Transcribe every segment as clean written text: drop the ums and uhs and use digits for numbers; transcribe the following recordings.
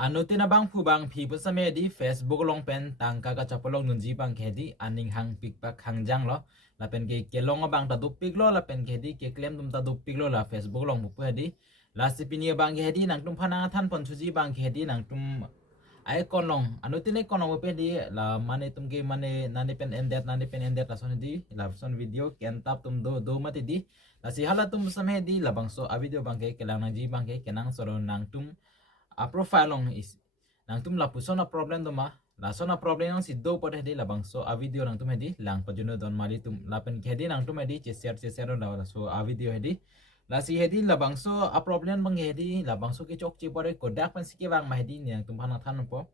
Anu tina bang pu bang pi pu same di Facebook long pen tang ka chapolong nunji bang khedi aning hang pik pak hang jang lo la pen ke long bang ta dup pik lo la pen khedi ke claim tum ta dup pik lo la Facebook long pu hedi la sipini bang khedi nang tum phana than pon chuji bang khedi nang tum ai kon long anu tine kon long pe di la mane tum ke mane nani pen endet la son di la son video ken tap tum do mati di la si hala tum same di la bang so a video bang ke lang nang ji bang ke kenang soro nang tum a profile long is nang tum la pusona problem do ma la sona problem nang si do pot hedi la bang so a video nang tum hedi lang pajuno don mali tum la pen hedi nang tum hedi share la so a video hedi la si hedi la bang so a problem bang hedi la bang so ke chok chi pore ko dak pan si ke bang ma hedi ni nang tum hana than po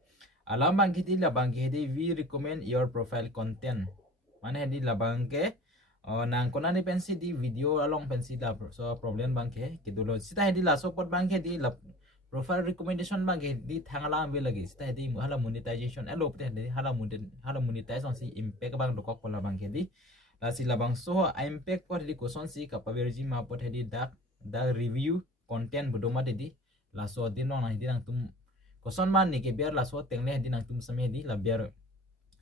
alam bang hedi la bang hedi we recommend your profile content mane hedi la bang ke nang kona ni pensi di video along pensi la so problem bang ke kidulo sita hedi la so pot bang hedi la profile recommendation bang di thangala ambil lagi sta di hala monetization elo pte di hala monetization si impact bang dokok pola bang di la si labang so impact pot di koson si kapaverji ma pot di dak review content bodoma di la so din long di nang tum koson man ni ke biar la so tengle di nang tum same di la biar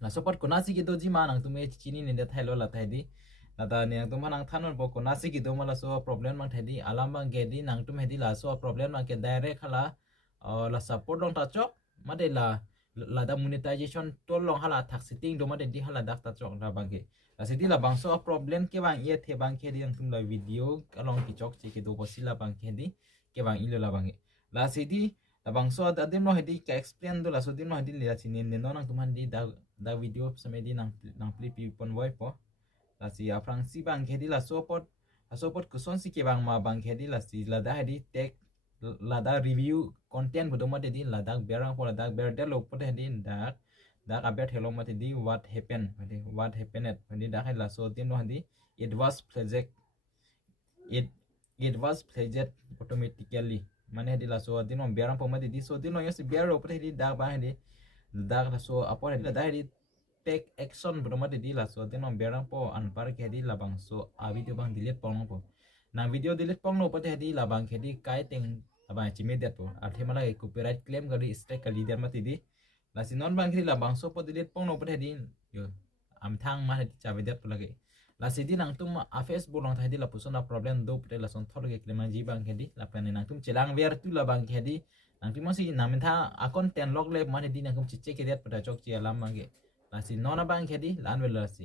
la so pot konasi ki do ji ma nang tum e chini ni de thailo la thai di lata ni nang tum nang thanon po konasi ki do mala so problem mang thadi alam bang ge di nang tum hedi la so problem mang ke direct hala la support long ta chok made la da monetization tol long hala thak setting do made di hala dak ta chok da bang ge la sidi la bang so problem ke bang ye the bang ke di nang tum la video along ki chok chi ke do posila bang ke di ke bang ilo la bang ge la sidi la bang so da dim no hedi ka explain do la so dim no hedi la sini ne no nang tum handi da video samedi nang flip pon boy po la si afrang si bang khedi la sopot kuson si ke bang ma bang khedi la si la da hedi tek la da review content bodo ma dedi la da berang po la da ber de lo pot hedi da abet hello ma dedi what happened hedi da la so tin no hedi it was pleasant automatically mane hedi la so tin no berang po ma dedi so tin no yes ber lo pot hedi da ba hedi da la so apo hedi la da hedi take action beroma di la so tin nom berang po an par ke di labang so a video bang delete pong po na video delete pong no pate di labang ke di kai ting abang chime det po ar thema la copyright claim gari strike kali der mati di la si non bang ke di labang so po delete pong no pate di yo am thang ma di chabe det po lagi la si di nang tum a Facebook long thadi la pusona problem do pate la son thol ge claim ji bang ke di la pan nang tum chelang ver tu la bang ke di nang tum si namin tha akon ten log le ma di nang tum chiche ke det pada chok chi alam bang ge la si nona bang khedi lan vel la si